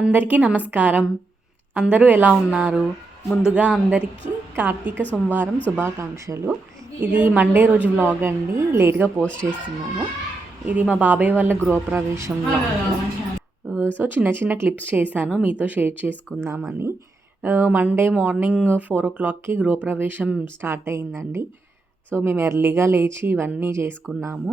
అందరికీ నమస్కారం. అందరూ ఎలా ఉన్నారు? ముందుగా అందరికీ కార్తీక సోమవారం శుభాకాంక్షలు. ఇది మండే రోజు వ్లాగ్ అండి. లేట్‌గా పోస్ట్ చేస్తున్నాను. ఇది మా బాబాయ్ వాళ్ళ గృహప్రవేశం వ్లాగ్. సో చిన్న చిన్న క్లిప్స్ చేశాను మీతో షేర్ చేసుకుందామని. మండే మార్నింగ్ 4:00కి గృహప్రవేశం స్టార్ట్ అయిందండి. సో మేము ఎర్లీగా లేచి ఇవన్నీ చేసుకున్నాము.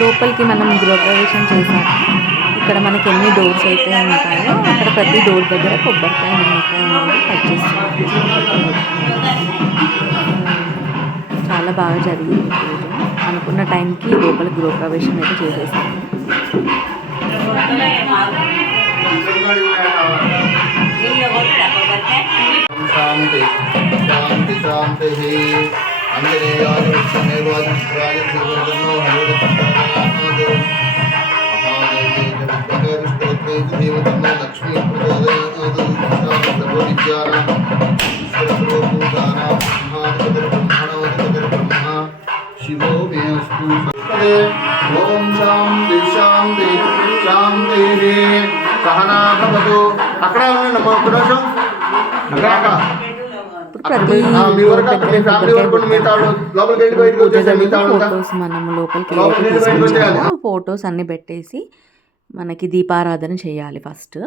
లోపలికి మనం గృహప్రవేశం చేసాక ఇక్కడ మనకి ఎన్ని డోర్స్ అయితే ఉంటాయో అక్కడ ప్రతి డోర్ దగ్గర కొబ్బరికాయ నిమ్మకాయ అనేది కట్ చేస్తాం. చాలా బాగా జరిగింది. అనుకున్న టైంకి లోపల గృహప్రవేశం అయితే చేసేసాము. శాంతి శాంతి శాంతి లక్ష్మీ శివో ఓం శాంతి శాంతి శాంతి సహనా భవతు. అక్కడే ఉండండి మా ప్రదేశం. ఫొటోస్ అన్ని పెట్టేసి మనకి దీపారాధన చేయాలి ఫస్ట్.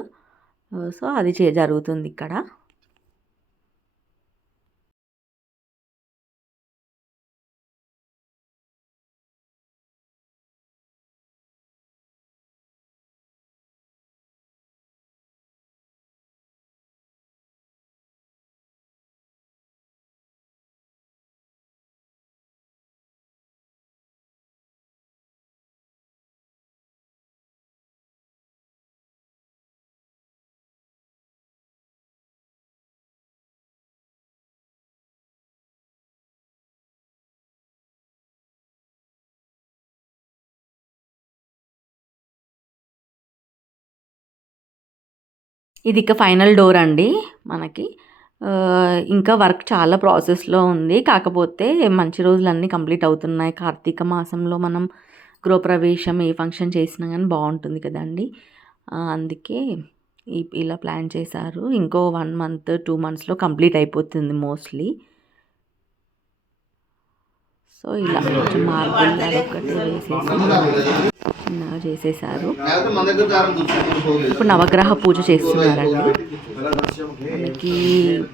సో అది జరుగుతుంది ఇక్కడ. ఇది ఇక ఫైనల్ డోర్ అండి మనకి. ఇంకా వర్క్ చాలా ప్రాసెస్లో ఉంది. కాకపోతే మంచి రోజులన్నీ కంప్లీట్ అవుతున్నాయి. కార్తీక మాసంలో మనం గృహప్రవేశం ఏ ఫంక్షన్ చేసినా కానీ బాగుంటుంది కదండి. అందుకే ఇలా ప్లాన్ చేశారు. ఇంకో 1 మంత్ 2 మంత్స్లో కంప్లీట్ అయిపోతుంది మోస్ట్లీ. సో ఇలా కొంచెం మార్బుల్ అదొక్కటి వేసేసి చిన్నగా చేసేసారు. ఇప్పుడు నవగ్రహ పూజ చేస్తున్నారండి. మనకి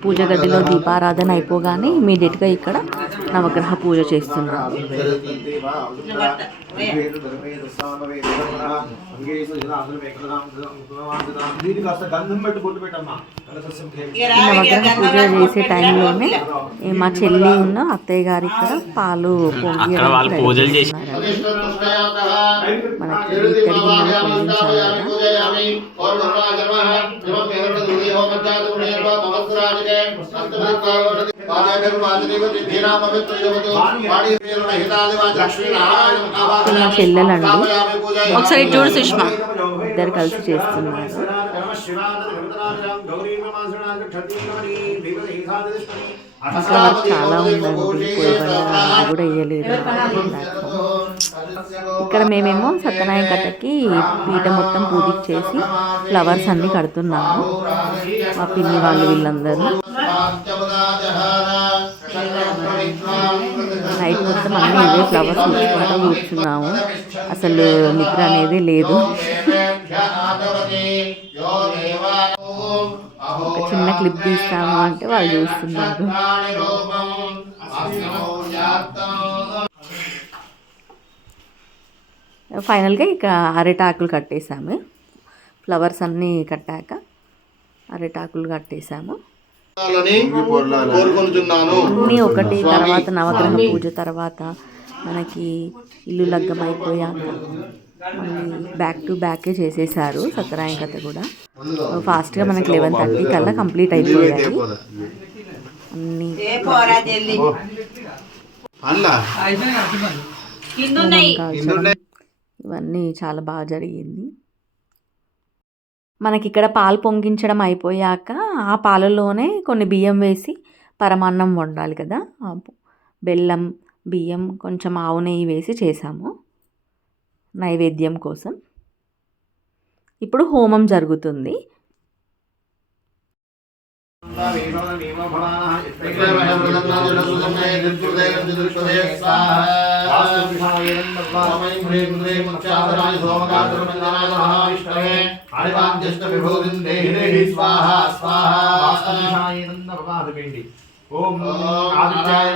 పూజ గదిలో దీపారాధన అయిపోగానే ఇమీడియట్గా ఇక్కడ నవగ్రహ పూజ చేస్తున్నారు. నవగ్రహ పూజ చేసే టైంలోనే మా చెల్లి ఉన్న అత్తయ్య గారు ఇక్కడ పాలు పొంగి మనకి ఇత్తడి గిన్నెలో పొంగించాలి మా చెల్లెలండి. ఒకసారి చూడు సుష్మా, ఇద్దరు కలిసి చేస్తున్నారు. ఇంకా వర్క్ చాలా ఉందండి, కూడా వేయలేదు. ఇక్కడ మేమేమో సత్యనారాయణ కట్టకి పీట మొత్తం పూజించేసి ఫ్లవర్స్ అన్నీ కడుతున్నాము. మా పిన్ని వాళ్ళు వీళ్ళందరూ నైట్ మొత్తం అన్నీ ఇవే ఫ్లవర్స్ చూసుకుంటూ కూర్చున్నాము. అసలు నిద్ర అనేది లేదు. ఒక చిన్న క్లిప్ తీస్తాము అంటే వాళ్ళు చూస్తున్నారు. ఫైనల్గా ఇక అరిటాకులు కట్టేసాము. ఫ్లవర్స్ అన్నీ కట్టాక అరిటాకులు కట్టేసాము. అన్నీ ఒకటి తర్వాత నవగ్రహ పూజ తర్వాత మనకి ఇల్లు లగ్గం అయిపోయాక మళ్ళీ బ్యాక్ టు బ్యాకే చేసేసారు సత్యనారాయణ కథ కూడా. ఫాస్ట్గా మనకి 11:30 కల్లా కంప్లీట్ అయిపోయాయి అన్నీ. ఇవన్నీ చాలా బాగా జరిగింది. మనకి ఇక్కడ పాలు పొంగించడం అయిపోయాక ఆ పాలలోనే కొన్ని బియ్యం వేసి పరమాన్నం వండాలి కదా. బెల్లం, బియ్యం, కొంచెం ఆవు నెయ్యి వేసి చేసాము నైవేద్యం కోసం. ఇప్పుడు హోమం జరుగుతుంది. ఓం ఆదిత్యాయ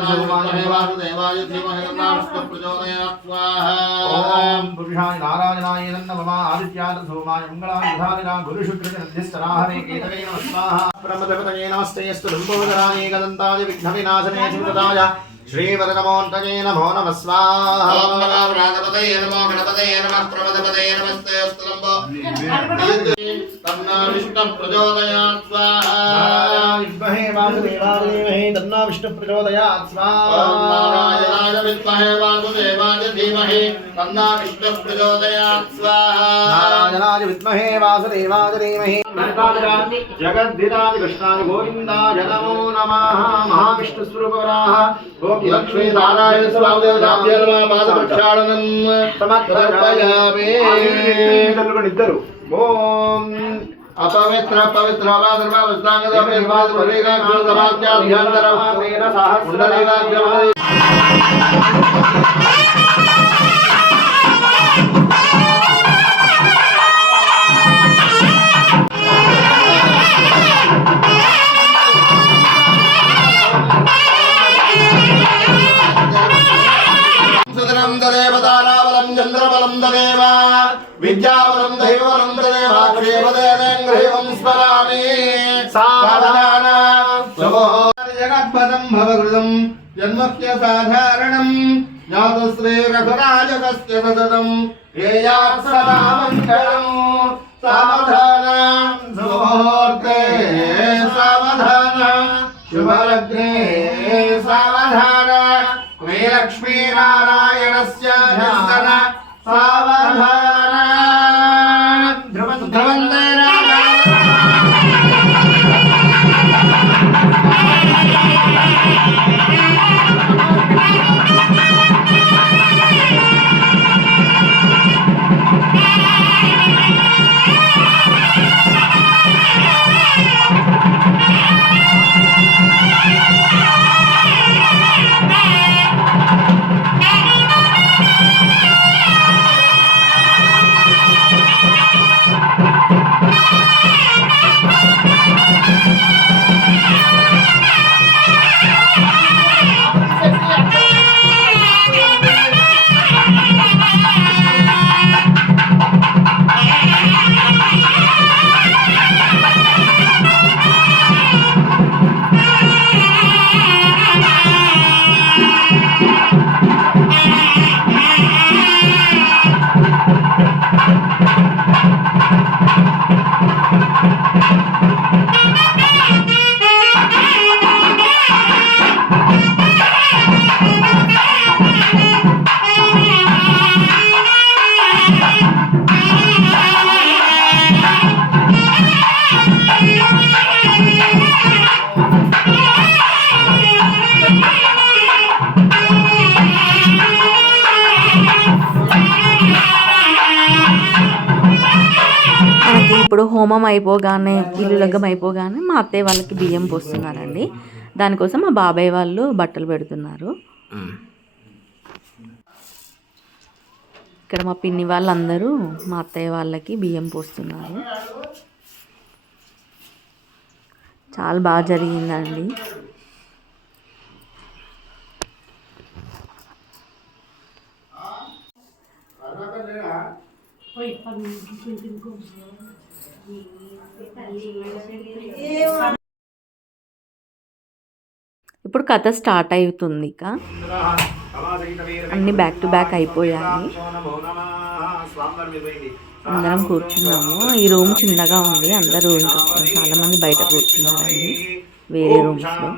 దేవాయ ధీమహి తన్నో ప్రచోదయాత్ స్వాహా. ఓం పురుషాయ నారాయణాయ నమః ఆదిత్యాయ సోమాయ మంగళాయ ధారినా గురు శుక్ర నందిస్తరాహరే కేతవే నమః స్వాహా. బ్రహ్మదేవతయే నమస్తేస్తు లంబోదరాయ ఏకదంతాయ విఘ్న వినాశనే శివదాయ శ్రీవరనమోంతయే నమో నమః స్వాహా. ఓం నమో రాగపతయే నమో గణపతయే నమః ప్రమదపతయే నమస్తేస్తు లంబో తన్నో విష్ణు ప్రచోదయాత్ స్వాహా. విద్మహే వాసుదేవాయ ధీమహి తన్నో విష్ణు ప్రచోదయాత్ స్వాహా. ఓం నారాయణాయ విద్మహే వాసుదేవాయ ధీమహి తన్నో విష్ణు ప్రచోదయాత్ స్వాహా. నారాయణాయ విద్మహే వాసుదేవాయ ధీమహి జగద్ధితాది కృష్ణాది గోవిందాయ నమో నమః. మహావిష్ణు స్వరూపవరాహ ఓం లక్ష్మీ నారాయణ స్వామిదేవతాభ్యర్మ పాదప్రక్షాళనం సమర్పయామి. ఇద్దరు ఓం అపవిత్ర పవిత్ర చంద్రబలం దదేవ విద్యాబలం దైవబలం దదేవ క్షేమదేవం స్మరామి. సావధాన జగద్పదం భవకృతం జన్మస్య సాధారణం జాతశ్రీ రఘురాజకస్య సతతం ఏయాత్ సదా మంగళం. సావధాన సుముహూర్తే సావధాన శుభలగ్నే సావధాన మే లక్ష్మీనారాయణస్య ధ్యాన సావధాన. ధ్రువంతర హోమం అయిపోగానే ఇల్లు లగ్గం అయిపోగానే మా అత్తయ్య వాళ్ళకి బియ్యం పోస్తున్నారండి. దానికోసం మా బాబాయ్ వాళ్ళు బట్టలు పెడుతున్నారు. ఇక్కడ మా పిన్ని వాళ్ళందరూ మా అత్తయ్య వాళ్ళకి బియ్యం పోస్తున్నారు. చాలా బాగా జరిగిందండి. ఇప్పుడు కథ స్టార్ట్ అవుతుంది. ఇక అన్నీ బ్యాక్ టు బ్యాక్ అయిపోయాయి. అందరం కూర్చున్నాము. ఈ రూమ్ చిన్నగా ఉంది. అందరూ చాలామంది బయట కూర్చున్నారండి వేరే రూమ్స్లో.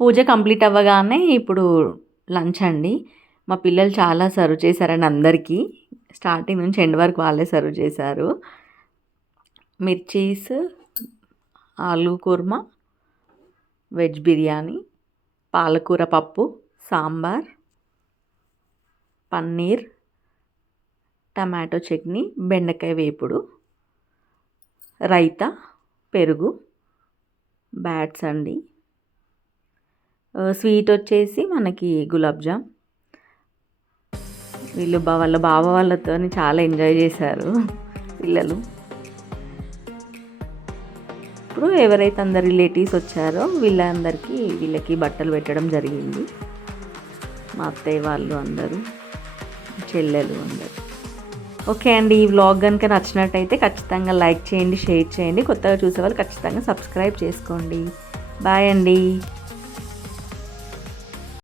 పూజ కంప్లీట్ అవ్వగానే ఇప్పుడు లంచ్ అండి. మా పిల్లలు చాలా సర్వ్ చేశారండి అందరికీ. స్టార్టింగ్ నుంచి ఎండ్ వరకు వాళ్ళే సర్వ్ చేశారు. మిర్చీస్, ఆలూ కుర్మా, వెజ్ బిర్యానీ, పాలకూర పప్పు, సాంబార్, పన్నీర్, టమాటో చట్నీ, బెండకాయ వేపుడు, రైతా, పెరుగు, బ్యాట్స్ అండి. స్వీట్ వచ్చేసి మనకి గులాబ్ జామ్. వీళ్ళు వాళ్ళ బావ వాళ్ళతో చాలా ఎంజాయ్ చేశారు పిల్లలు. ఇప్పుడు ఎవరైతే అందరు రిలేటివ్స్ వచ్చారో వీళ్ళకి బట్టలు పెట్టడం జరిగింది. మా అత్తయ్య వాళ్ళు అందరూ, చెల్లెలు అందరూ. ఓకే అండి, ఈ వ్లాగ్ కనుక నచ్చినట్టయితే ఖచ్చితంగా లైక్ చేయండి, షేర్ చేయండి. కొత్తగా చూసేవాళ్ళు ఖచ్చితంగా సబ్స్క్రైబ్ చేసుకోండి. బాయ్ అండి.